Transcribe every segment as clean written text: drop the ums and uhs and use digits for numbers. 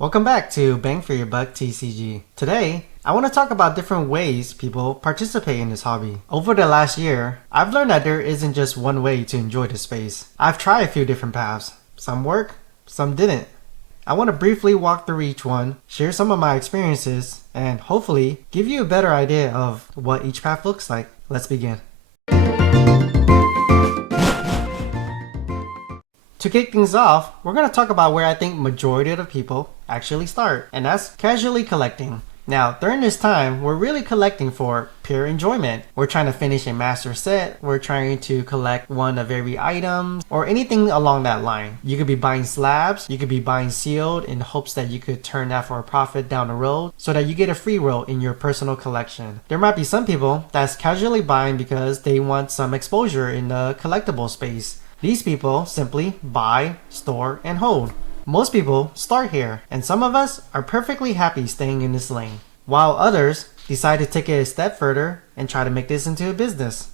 Welcome back to Bang For Your Buck TCG. Today, I want to talk about different ways people participate in this hobby. Over the last year, I've learned that there isn't just one way to enjoy this space. I've tried a few different paths. Some work, some didn't. I want to briefly walk through each one, share some of my experiences, and hopefully give you a better idea of what each path looks like. Let's begin. To kick things off, we're going to talk about where I think majority of the people actually start, and that's casually collecting. Now, during this time, we're really collecting for pure enjoyment. We're trying to finish a master set, we're trying to collect one of every item, or anything along that line. You could be buying slabs, you could be buying sealed in hopes that you could turn that for a profit down the road, so that you get a free roll in your personal collection. There might be some people that's casually buying because they want some exposure in the collectible space. These people simply buy, store, and hold. Most people start here, and some of us are perfectly happy staying in this lane, while others decide to take it a step further and try to make this into a business.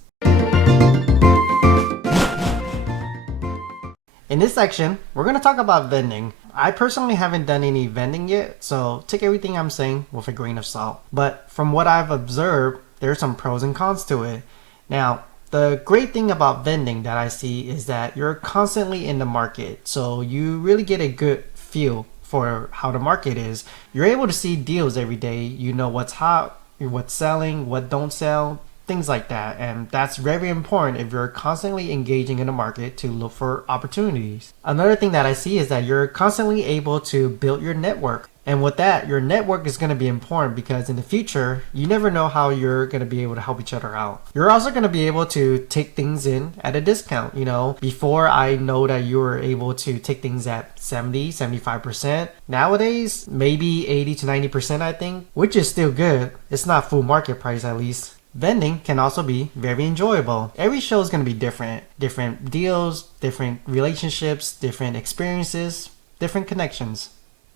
In this section, we're going to talk about vending. I personally haven't done any vending yet, so take everything I'm saying with a grain of salt. But from what I've observed, there's some pros and cons to it. Now, the great thing about vending that I see is that you're constantly in the market, so you really get a good feel for how the market is. You're able to see deals every day. You know what's hot, what's selling, what don't sell, things like that. And that's very important if you're constantly engaging in the market to look for opportunities. Another thing that I see is that you're constantly able to build your network. And with that, your network is going to be important because in the future, you never know how you're going to be able to help each other out. You're also going to be able to take things in at a discount. You know, before I know that you were able to take things at 70, 75%. Nowadays, maybe 80 to 90%, I think, which is still good. It's not full market price at least. Vending can also be very enjoyable. Every show is going to be different. Different deals, different relationships, different experiences, different connections.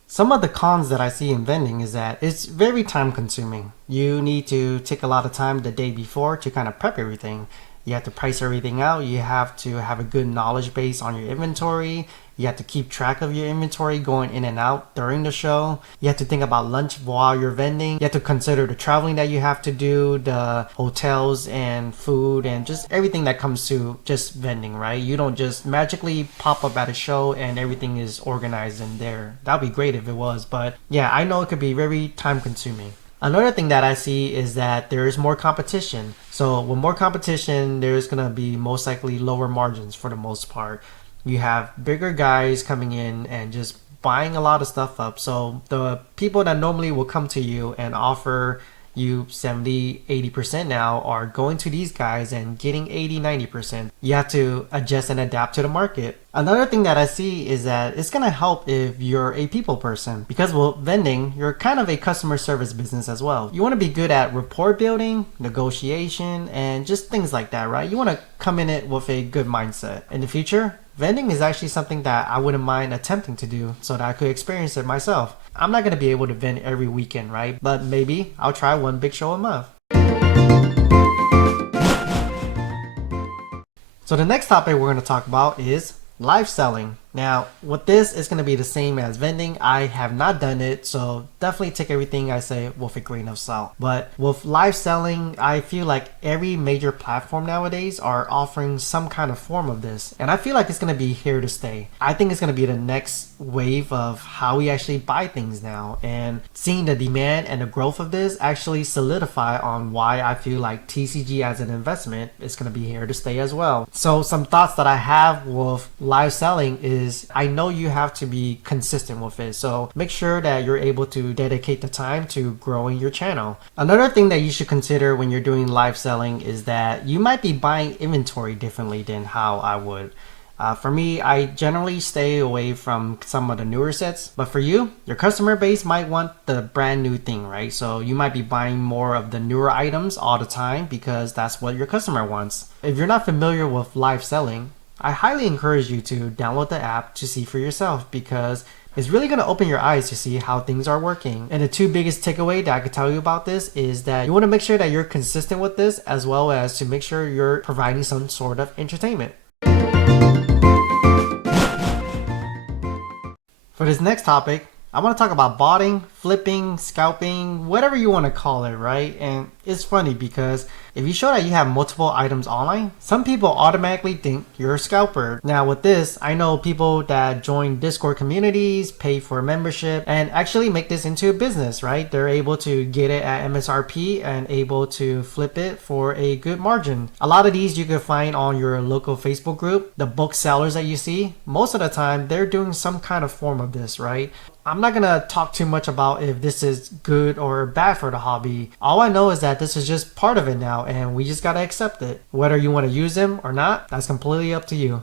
Some of the cons that I see in vending is that it's very time consuming. You need to take a lot of time the day before to kind of prep everything. You have to price everything out. You have to have a good knowledge base on your inventory. You have to keep track of your inventory going in and out during the show. You have to think about lunch while you're vending. You have to consider the traveling that you have to do, the hotels and food and just everything that comes to just vending, right? You don't just magically pop up at a show and everything is organized in there. That'd be great if it was, but yeah, I know it could be very time consuming. Another thing that I see is that there is more competition. So with more competition, there's going to be most likely lower margins for the most part. You have bigger guys coming in and just buying a lot of stuff up. So the people that normally will come to you and offer you 70, 80% now are going to these guys and getting 80, 90%. You have to adjust and adapt to the market. Another thing that I see is that it's going to help if you're a people person because with vending, you're kind of a customer service business as well. You want to be good at rapport building, negotiation, and just things like that, right? You want to come in it with a good mindset. In the future, vending is actually something that I wouldn't mind attempting to do so that I could experience it myself. I'm not going to be able to vend every weekend, right? But maybe I'll try one big show a month. So the next topic we're going to talk about is live selling. Now, with this, it's going to be the same as vending. I have not done it, so definitely take everything I say with a grain of salt. But with live selling, I feel like every major platform nowadays are offering some kind of form of this. And I feel like it's going to be here to stay. I think it's going to be the next wave of how we actually buy things now. And seeing the demand and the growth of this actually solidify on why I feel like TCG as an investment is going to be here to stay as well. So some thoughts that I have with live selling is I know you have to be consistent with it. So make sure that you're able to dedicate the time to growing your channel. Another thing that you should consider when you're doing live selling is that you might be buying inventory differently than how I would. For me, I generally stay away from some of the newer sets, but for you, your customer base might want the brand new thing, right? So you might be buying more of the newer items all the time because that's what your customer wants. If you're not familiar with live selling, I highly encourage you to download the app to see for yourself because it's really going to open your eyes to see how things are working. And the two biggest takeaway that I could tell you about this is that you want to make sure that you're consistent with this as well as to make sure you're providing some sort of entertainment. For this next topic, I want to talk about botting, flipping, scalping, whatever you want to call it, right? And it's funny because if you show that you have multiple items online, some people automatically think you're a scalper. Now with this, I know people that join Discord communities, pay for membership, and actually make this into a business, right? They're able to get it at MSRP and able to flip it for a good margin. A lot of these you can find on your local Facebook group. The book sellers that you see, most of the time they're doing some kind of form of this, right? I'm not gonna talk too much about if this is good or bad for the hobby. All I know is that this is just part of it now and we just gotta accept it. Whether you want to use them or not, that's completely up to you.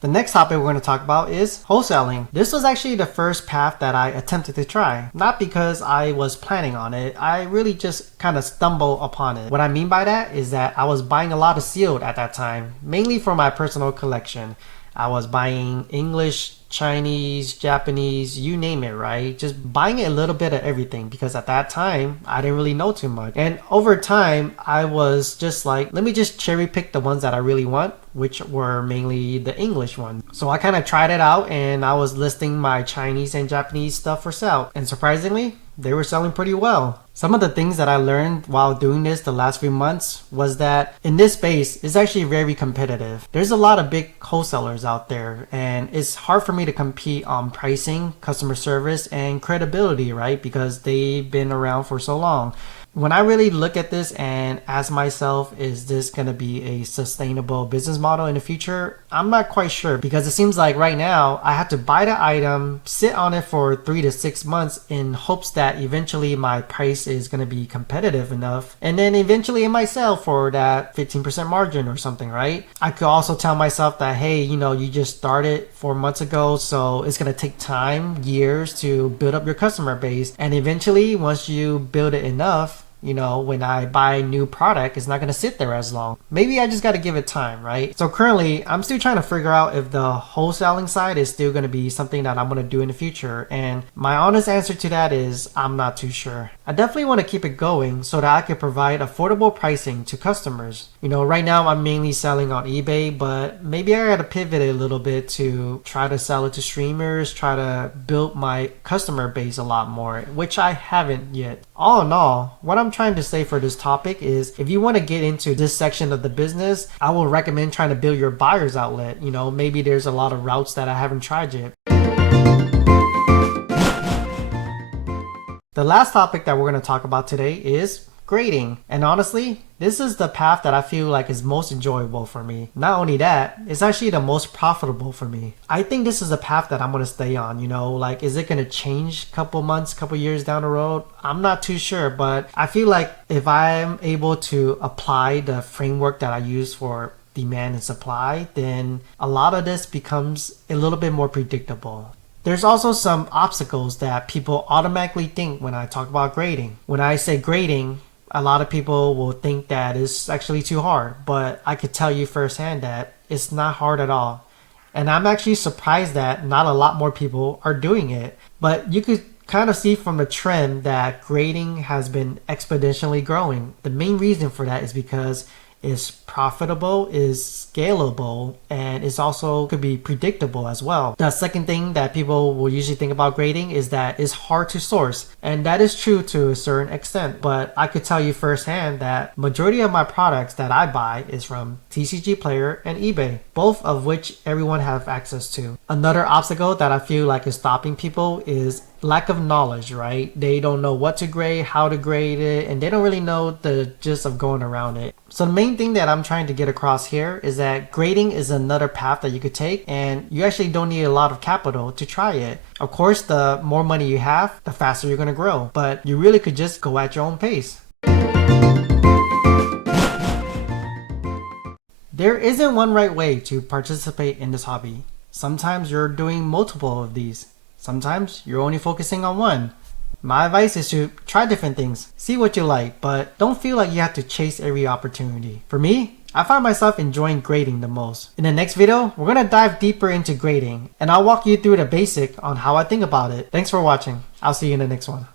The next topic we're going to talk about is wholesaling. This was actually the first path that I attempted to try. Not because I was planning on it, I really just kind of stumbled upon it. What I mean by that is that I was buying a lot of sealed at that time, mainly for my personal collection. I was buying English, Chinese, Japanese, you name it, right? Just buying a little bit of everything because at that time, I didn't really know too much. And over time, I was just like, let me just cherry pick the ones that I really want, which were mainly the English ones. So I kind of tried it out and I was listing my Chinese and Japanese stuff for sale. And surprisingly, they were selling pretty well. Some of the things that I learned while doing this the last few months was that in this space, it's actually very competitive. There's a lot of big wholesalers out there and it's hard for me to compete on pricing, customer service, and credibility, right? Because they've been around for so long. When I really look at this and ask myself, is this going to be a sustainable business model in the future? I'm not quite sure because it seems like right now I have to buy the item, sit on it for 3 to 6 months in hopes that eventually my price is going to be competitive enough. And then eventually it might sell for that 15% margin or something, right? I could also tell myself that, hey, you just started 4 months ago, so it's going to take time, years to build up your customer base. And eventually once you build it enough, when I buy a new product, it's not going to sit there as long. Maybe I just got to give it time, right? So currently, I'm still trying to figure out if the wholesaling side is still going to be something that I'm going to do in the future. And my honest answer to that is I'm not too sure. I definitely want to keep it going so that I can provide affordable pricing to customers. Right now I'm mainly selling on eBay, but maybe I got to pivot a little bit to try to sell it to streamers, try to build my customer base a lot more, which I haven't yet. All in all, what I'm trying to say for this topic is if you want to get into this section of the business, I will recommend trying to build your buyer's outlet. Maybe there's a lot of routes that I haven't tried yet. The last topic that we're going to talk about today is grading. And honestly, this is the path that I feel like is most enjoyable for me. Not only that, it's actually the most profitable for me. I think this is a path that I'm going to stay on, is it going to change a couple months, couple years down the road? I'm not too sure, but I feel like if I'm able to apply the framework that I use for demand and supply, then a lot of this becomes a little bit more predictable. There's also some obstacles that people automatically think when I talk about grading. When I say grading, a lot of people will think that it's actually too hard, but I could tell you firsthand that it's not hard at all. And I'm actually surprised that not a lot more people are doing it. But you could kind of see from the trend that grading has been exponentially growing. The main reason for that is because it's profitable, is scalable, and it's also could be predictable as well. The second thing that people will usually think about grading is that it's hard to source, and that is true to a certain extent. But I could tell you firsthand that majority of my products that I buy is from TCG Player and eBay, both of which everyone have access to. Another obstacle that I feel like is stopping people is lack of knowledge, right? They don't know what to grade, how to grade it, and they don't really know the gist of going around it. So the main thing that I'm trying to get across here is that grading is another path that you could take, and you actually don't need a lot of capital to try it. Of course, the more money you have, the faster you're going to grow, but you really could just go at your own pace. There isn't one right way to participate in this hobby. Sometimes you're doing multiple of these. Sometimes you're only focusing on one. My advice is to try different things, see what you like, but don't feel like you have to chase every opportunity. For me, I find myself enjoying grading the most. In the next video, we're going to dive deeper into grading, and I'll walk you through the basic on how I think about it. Thanks for watching. I'll see you in the next one.